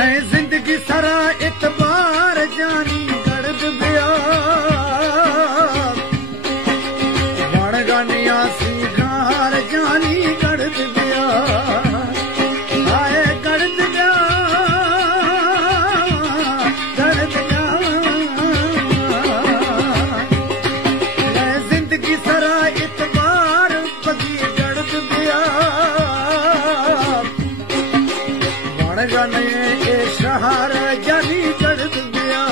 जिंदगी सारा इतबार जानी गड़द बिया बण गानिया सी गार जानी गड़द बिया आए गड़द बिया गड़द बिया जिंदगी सारा इतबार बगी गड़द बिया बण गानिया शहर जानी गड़द बिया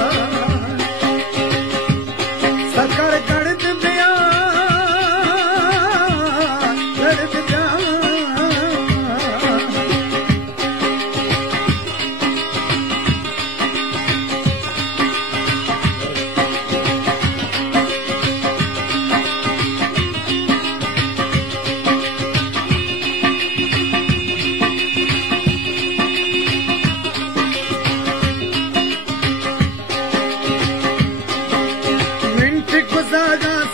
सरकार गड़द बिया गड़द बिया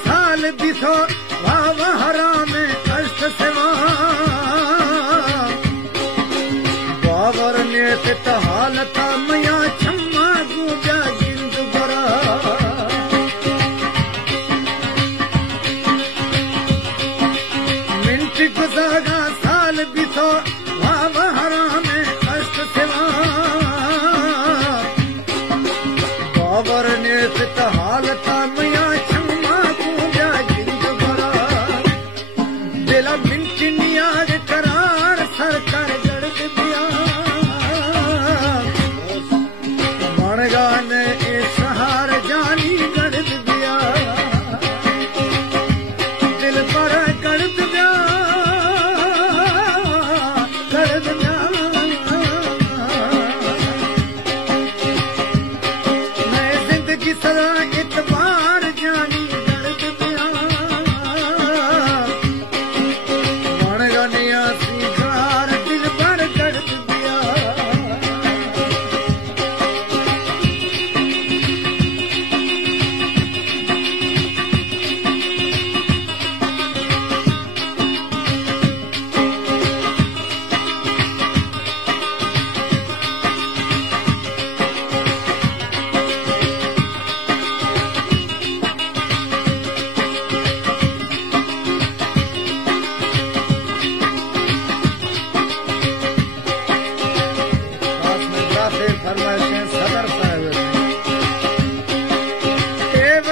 साल दिसो वाव हराम कष्ट सेवा बाबर ने हालता मया छम्मा गुजा जिंद बरा मिनट गुजागा साल दिसो वाव हराम कष्ट सेवा बाबर ने हालता मया करार सरकार गड़द बिया बण गाने शहर जानी गड़द बिया दिल पर गड़द बिया गड़द बिया मैं जिंदगी सदा इतबार जानी गड़द बिया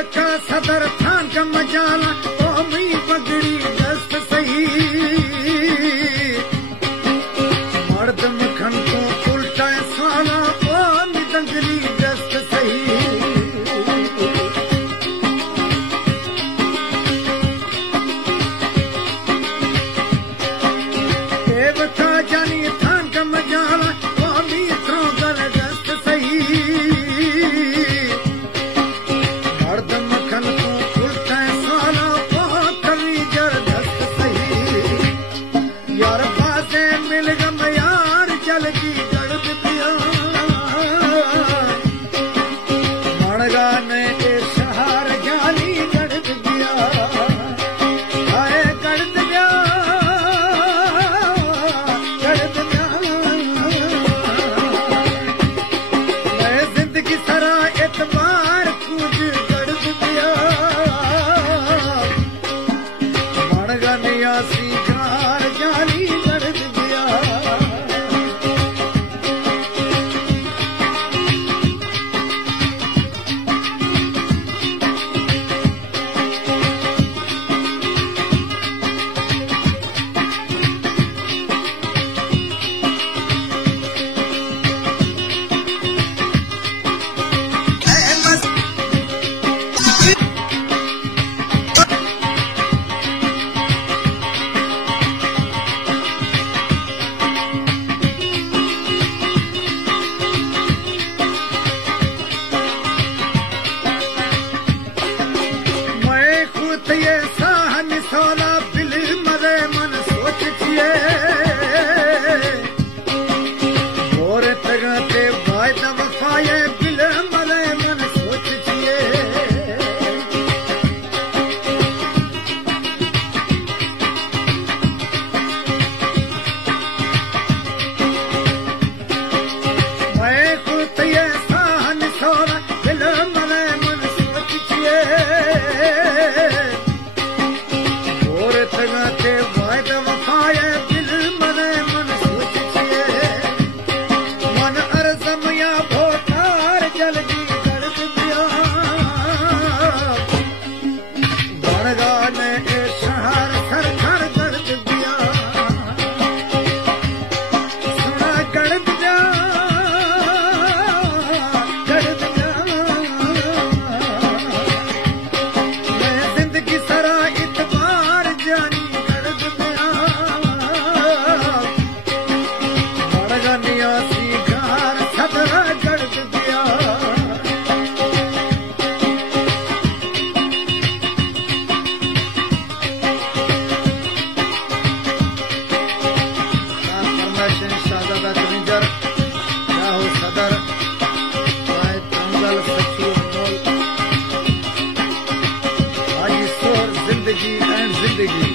सदर सदर थान का मजाला ओ मी पगड़ी दस्त सही मर्द मखन को उल्टा साला ओ मी दंगली दस्त सही देवता जानी थान का मजाला ओ मी त्रोगल दस्त सही शहर जानी गड़द बिया आए गड़द बिया गड़द बिया मैं जिंदगी सारा एतबार कुछ गड़द बिया बण गानिया सी गार जानी गड़द बिया हो सदर आए तंगल सच्ची मोल हाजी सोर जिंदगी एंड जिंदगी